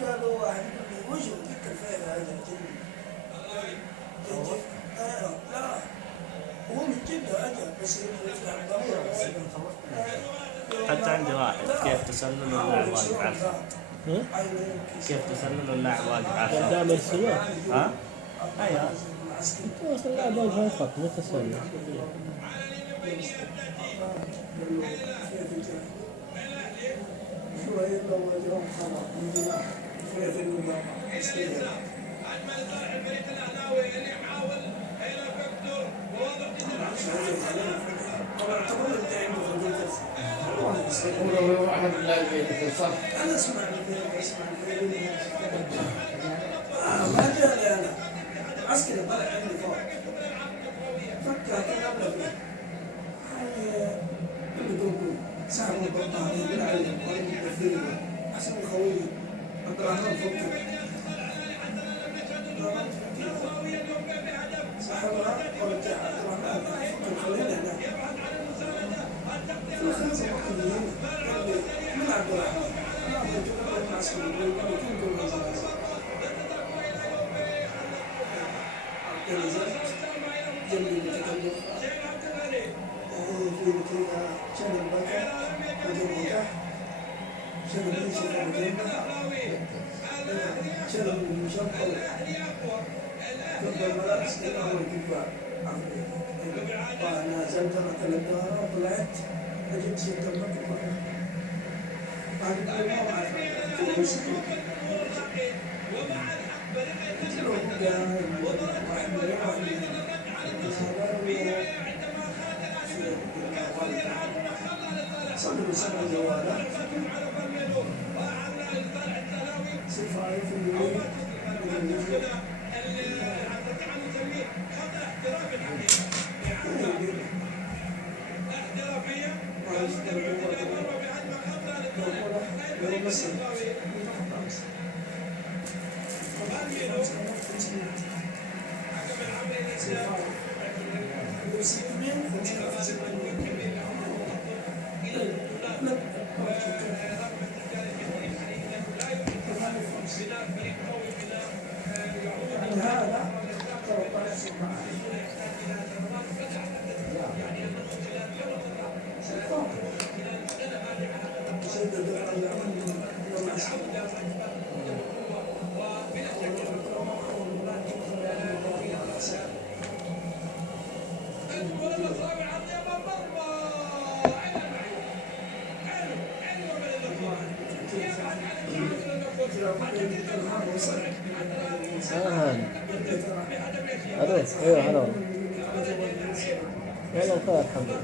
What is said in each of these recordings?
قالوا واحد يقول لي وجهه ذكر فين هذا لا هو من جدة أجل بس يطلع الضمير. حتى عندي واحد كيف تسلل اللاعب واقف على الخط. كيف تسلل اللاعب واقف على الخط. قدام السماء. ها؟ أيوه. وصل اللاعب واقف على الخط مو تسلل. شوية لو أجرهم خلاص من دماغ شوية في النظام. أجمل صالح الفريق الأهلاوي اللي يحاول هنا فيكتور وواضح طبعا تقول أنت عنده هو واحد من اللاعبين صح. أنا أسمع ما جاء أنا عسكري طلع عندي فوق فكر كلامنا فيه اللي يقول ساعة البطارية بالعلم وأنا مدفرين أحسن خوي عبد الرحمن فكر صاحبها ورجع عبد الرحمن فكر خلينا هناك في خمسة مقيمين من عبد الرحمن أنا أبغى أجيب العسكري يقول كل نزل نزلت جنبي متكلم في كذا شنو البكر وجنبه شنو يمشي في الجنة شنو المشقة كل الملابس كلها هو الكبار أنا نزلت رحت للدار وطلعت لقيت شيء البكر بعد كل ما أعرف مسكين صدر سبع جوالات صفاية في الليل الو ايوه هلا والله بخير الحمد لله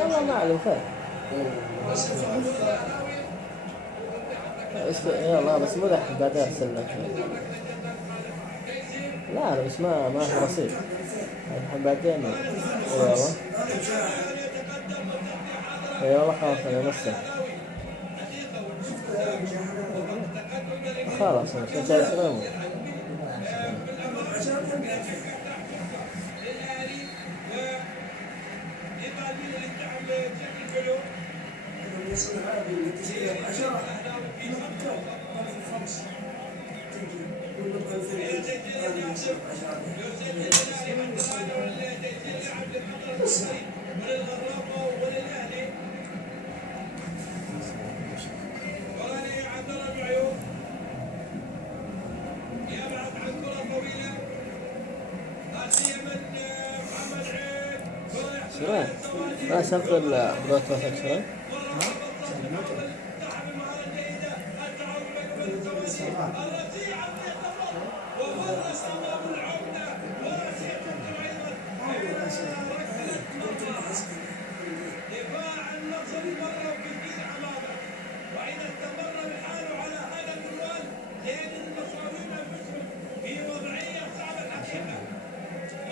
والله ما عليه بخير يلا بس مو ذحين بعدين ارسل لك لا بس ما في رصيد الحين بعدين ايوه ايوه خلاص انا نفسه خلاص مش سلام شرين ما شغل بلوت وثق شرين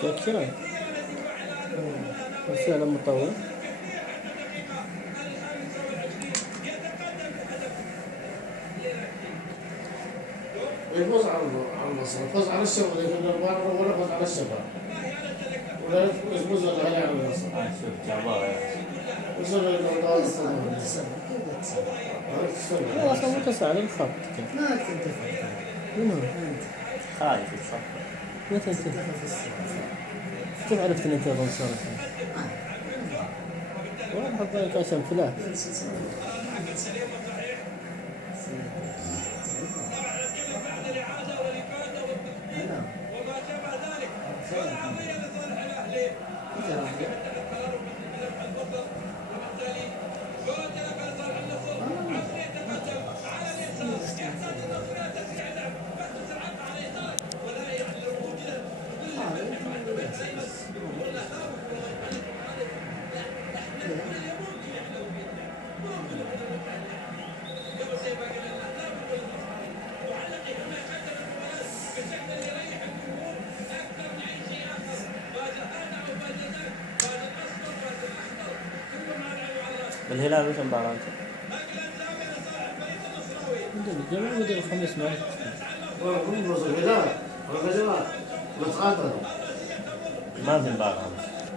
كيف شرين رسالة مطول يفوز على النصر، يفوز على الشباب، يفوز على الشباب. ولا يفوز ولا هيعمل نصر. شوف جابوها يعني. وصل للموضوع هو أصلا متساعد الخط كيف؟ ما تنتفع من هو؟ انت خايف يتصفى. متى انت؟ تنتفع في الصف. كيف عرفت ان انت بنصرف؟ واضح الضيق عشان فلان. وما شابه ذلك والعرضيه لصالح الاهلي وبالتالي جوتنا فيصل النصر عشان يتقدم على اليسار يحتاج النصر الى تسريع اللعب بس سرعته على اليسار ولا يعلم موجودا كل فتح عنده بين ايمن يقول له ثابت والله يخليك معلم لا احنا نقول اللي ممكن يحلو بيدنا ممكن قبل زي ما قلنا ثابت والنصر معلق هنا شكل المباراه بشكل يريح الجمهور اكثر من اي شيء اخر بعد هذا او بعد ذاك بعد الاصفر بعد الاخضر كله ما لعبوا على راسه الهلال وش مباراة؟ نقله ثابته لصالح الفريق النصراوي الجميع مدير الخميس ما هم نصر الهلال والجماعة متقاتلوا. ما في مباراة.